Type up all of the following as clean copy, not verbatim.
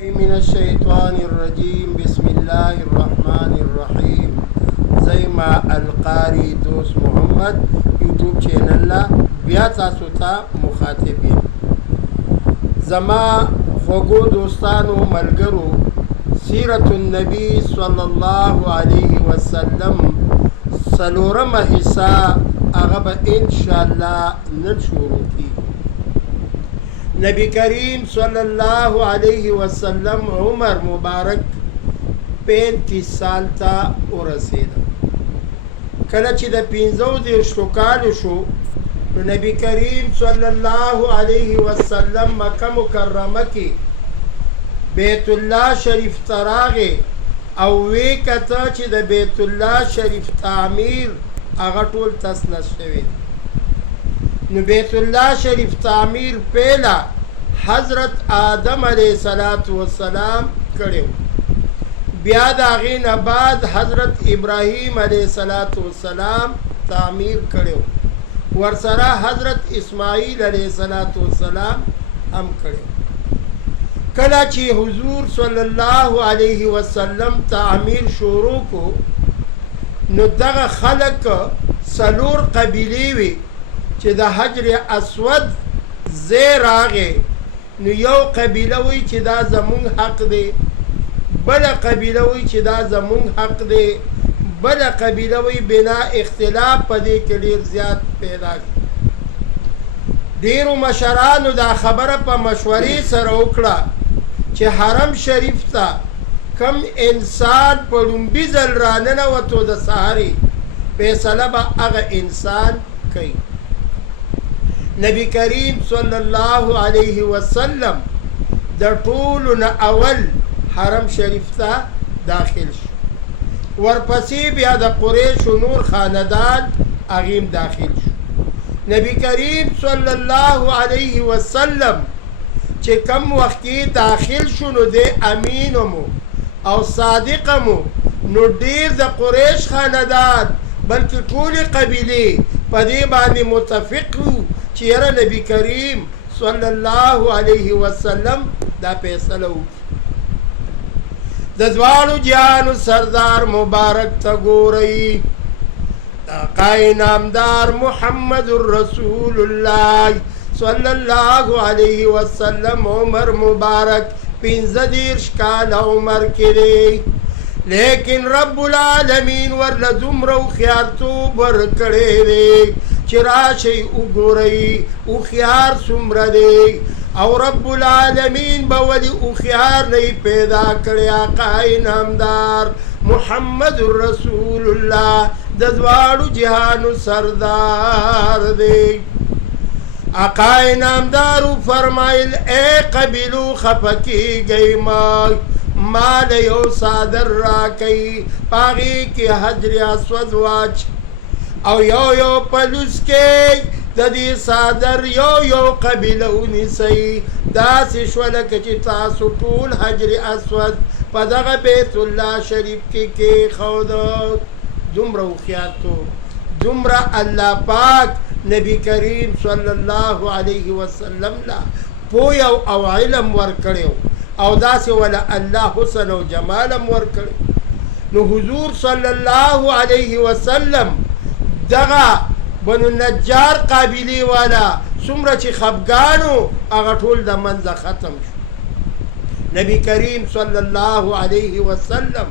من الشيطان الرجيم بسم الله الرحمن الرحيم. زي ما القاري دوست محمد يوتيوب چینل لا بیا تاسو ته مخاطب یم. زما خوږو دوستانو ملګرو، سیرت النبی صلی الله علیه وسلم څلورمه حصہ هغه به انشاءالله نن شروع کیږي. نبی کریم صلی الله علیه وسلم عمر مبارک 35 سال ته ورسېده. کله چې د 15 کالو شو نو نبی کریم صلی الله علیه وسلم مکه مکرمه کې بیت الله شریف ته راغی او وی کته چې د بیت الله شریف تعمیر هغه ټول تس نس شوی. نو بیت الله شریف تعمیر پہلا حضرت آدم علیہ السلام کړو، بیا د هغې نه بعد حضرت ابراهیم علیہ السلام تعمیر کړو، ورسره حضرت اسماعیل علیہ السلام هم کړو. کله چې حضور صلی الله علیه وسلم تعمیر شروع کو نو دغه خلق څلور قبیلې وي چې د حجر اسود ځای راغی. نو یو قبیله وی چې دا زمونږ حق دی، بله قبیله وی چې دا زمونږ حق دی، بله قبیله وی بنا اختلاف په دې کې ډېر زیات پیدا شو. ډېرو مشرانو دا خبره په مشورې سره وکړه چې حرم شریف ته کم انسان په لومبي ځل راننوتو د سهارې فیصله به هغه انسان کوي. نبی کریم صلی الله علیه وسلم د ټولو نه اول حرم شریف ته داخل شو، ورپسې بیا د قریشو نور خاندان هغې داخل شو. نبی کریم صلی الله علیه وسلم چې کم وخت کې داخل شو نو د امینمو او صادقمو نو ډېر د قریش خاندان بلکې ټولې قبیلې په دې باندې متفق وو چې یاره نبی کریم صلی الله علیه وسلم دا فیصله وکړي. د دواړو جهانو سردار مبارک ته ګورئ، د آقای نامدار محمد رسول الله صلی الله علیه وسلم عمر مبارک 15 کاله عمر کې دی، لیکن رب العالمین ورله دومره هوښیارتوب ورکړی دی چې راشئ وګورئ هوښیار څومره دی. او رب العالمین به ولې هوښیار نه پیدا کړی آقای نامدار محمد رسول الله د دواړو جهانو سردار دی. آقای نامدارو فرمایل اے قبیلو خفه کیږئ مال یو صادر راکئ، پاغې کې حجر اسود واچ او یو پلوس کې د دې صادر یو قبیله ونیسئ. داسې شوه لکه چې تاسو ټول حجر اسود په دغه بیت الله شریف کې کېښود. دومره هوښیارتوب، دومره الله پاک نبی کریم صلی الله علیه وسلم لا پوی او علم ورکړی او داسې ولا الله حسن او جمالم ورکړی. نو حضور صلی الله علیه وسلم دغه بنو نجار قابلی والا څومره چې خفګانو هغه ټول د منځه ختم شو. نبی کریم صلی الله علیه وسلم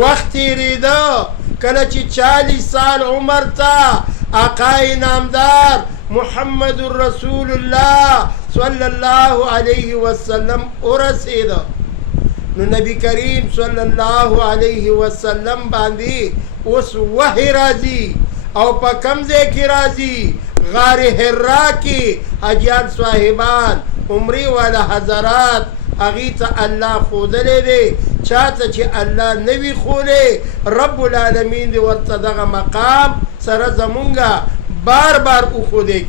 وخت تېرېده کله چې 40 سال عمر ته آقای نامدار محمد رسول الله صلی الله علیه وسلم ورسېده. نو نبی کریم صلی الله علیه وسلم باندې اوس وحی راځي او په کم ځای کې راځي؟ غار حرا کې حاجیان صاحبان عمرې والا حضرات هغې ته الله ښودلی دی. چاته چې الله نه وي ښولی رب العالمین دې ورته دغه مقام سره زمونږه بار بار وښودی.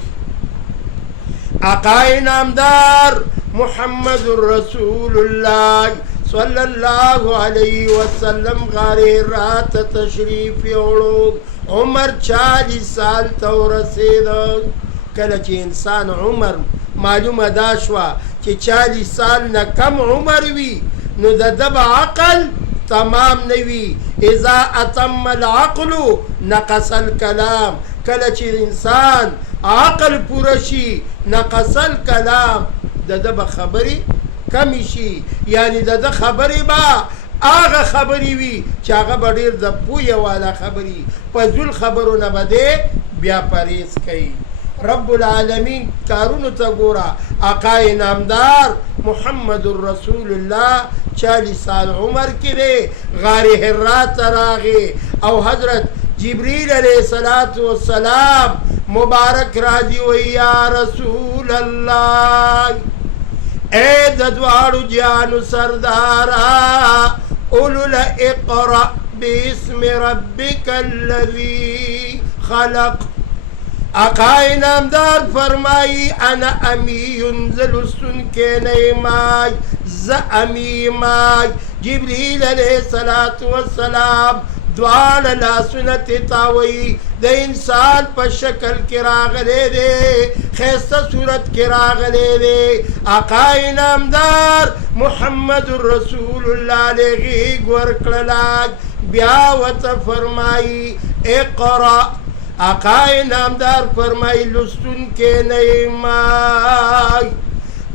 آقای نامدار محمد رسول الله صلی الله علیه وسلم غار حرا ته تشریف یوړو. عمر 40 سال ته ورسېده. کله چې انسان عمر معلومه دا شوه چې 40 سال نه کم عمر وي نو د ده به عقل تمام نه وي. اذا اتم العقل نقص الکلام، کله چې انسان عقل پوره شي نقص الکلام، د ده به خبرې کمی شي، یعنی د ده خبرې به هغه خبرې وي چې هغه به ډېر د پویه والا خبرې، په زول خبرو نه به دی بیا پرهیز کوي. رب العالمین کارونو ته ګوره، آقا نامدار محمد رسول الله 40 سال عمر کې دی، غار حرا ته راغی او حضرت جبریل علیه السلام مبارک راځي وی یا رسول الله، اے د دواړو جانو سردارا، اولو اقرأ باسم ربک الذی خلق. آقا نامدار فرمائی انا امیون زلسن کے نیمائی ز امیمائی. جبریل علیہ السلام دوال لا سنت تاوی د انسان په شکل کې راغلی دی، خیسته صورت کې راغلی دی. آقا نامدار محمد رسول الله علیه غیږ ورکړله، بیا ورته فرمایي اقرأ. آقا نامدار فرمایي لوستونکی نه یې،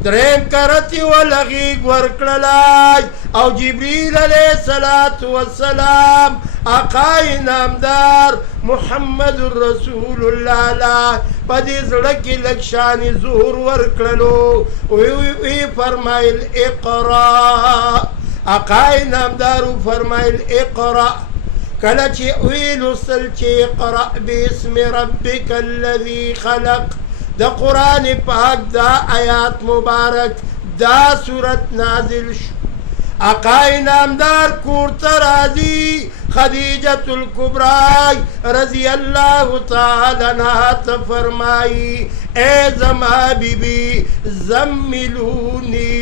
دریم کرتی وله غیږ ورکړلی او جبریل علیه السلام آقا نامدار محمد رسول الله لا په دې زړه کې لږ شان زور ورکړلو، وی فرمایل اقرأ. آقا نامدار فرمایل اقرأ. کله چې وی لوستل چې اقرأ باسم ربک الذی خلق، دا قرآن پاک دا آیات مبارک دا صورت نازل شو. آقا نامدار کورته راځي، خدیجة الکبری رضی اللہ تعالی عنہا ته فرمائی اے زما بی بی زملونی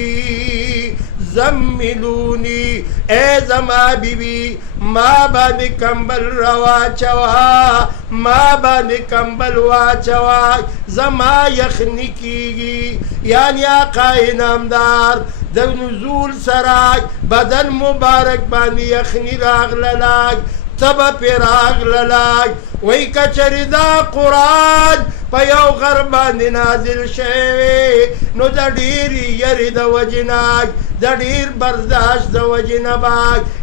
زملونی، اے زما بی بی ما باندې کمبل رواچوا، ما باندې کمبل واچوا، زما یخنی کیږي. یعنی آقا نامدار د نزول سرای بدن مبارک باندې یخنی راغللای، تبه پې راغللای. وی کچری دا قرآن په یو غر باندې نازل شوی نو د ډېرې یرې د وجې نه، د ډېر برداشت د وجې نه به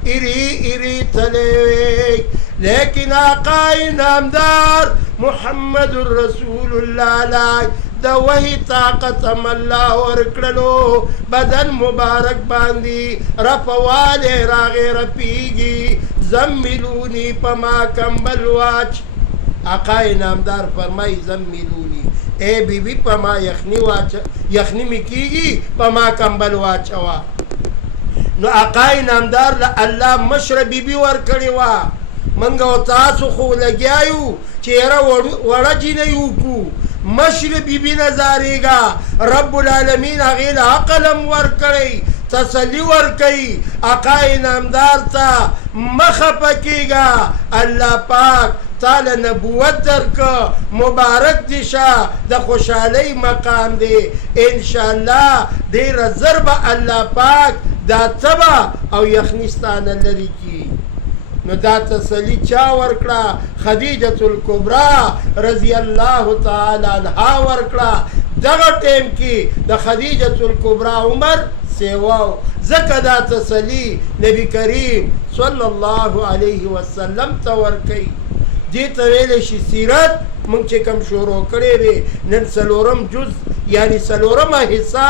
ایرې تللی وی. لیکن آقا نامدار محمد رسول الله لای د وحی طاقت هم الله ورکړلو، بدن مبارک باندې رپوالی راغې رپیږي. زملونی په ما کمبل واچ. آقا نامدار فرمای زملونی، اے بی بی په ما یخنی واچ، یخنی می کیږي په ما کمبل واچوا. نو آقا نامدار له الله مشره بی بی ورکړې وه. منګ او تاسو خو لګیایو چې یاره وړه جینۍ وکړو، مشر بی بی نظارېږه. رب العالمین هغې له عقل هم ورکړی، تسلی ورکوي. آقا نامدار ته مه خفه کېږه، الله پاک تعالی نبوت درکه، مبارک دي شه، د خوشحالۍ مقام دی. انشاءالله ډېره زر به الله پاک دا تبه او یخني ستانه لرې کړي. نو دا تسلی چا ورکړه؟ خدیجة الکبری رضی الله تعالی عنها ورکړه. دغه ټیم کې د خدیجة الکبری عمر سیواو، ځکه دا تسلی نبی کریم صلی الله علیه وسلم ته ورکوي. دې ته ویلی شي سیرت. موږ چې کوم شروع کړی دی نن څلورم جز یعنی څلورمه حصه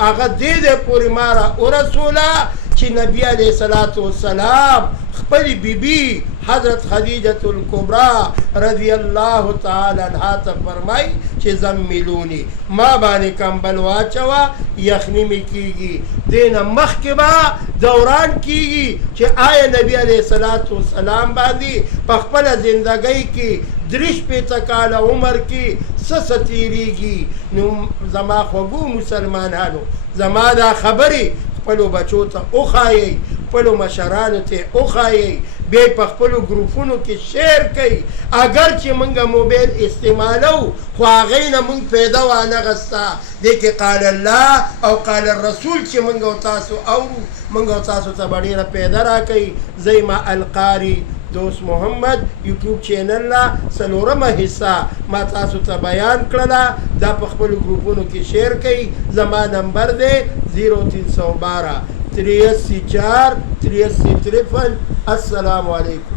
هغه دې دی پورې ما را ورسوله چې نبی علیه السلام خپل بیبي حضرت خدیجة الکبری رضی الله تعالی عنها ته فرمای چې زملونی، ما باندې کمبل واچوه، یخني مې کیږي. دې نه مخکې به دوران کیږي چې آیا نبی علیه السلام باندې په خپله زندګۍ کې 43 کاله عمر کې څه تېرېږي. نو زما خوږو مسلمانانو، زما دا خبرې خپلو بچو ته وښایئ، خپلو مشرانو ته وښایئ. بیا په خپلو ګروپونو کې شیر کوي. اگر چې موږ موبایل استعمالو خو هغې نه موږ فایده وانغسته. دې کې قال الله او قال الرسول چې موږ او تاسو اورو موږ او تاسو ته به ډېره فایده راکوي. زیما القاري دوست محمد یوټیوب چینل لا څلورمه حصہ ما تاسو ته بیان کړله. دا په خپلو ګروپونو کې شیر کوي. زما نمبر دی 0312 83 4 83 53. السلام علیکم.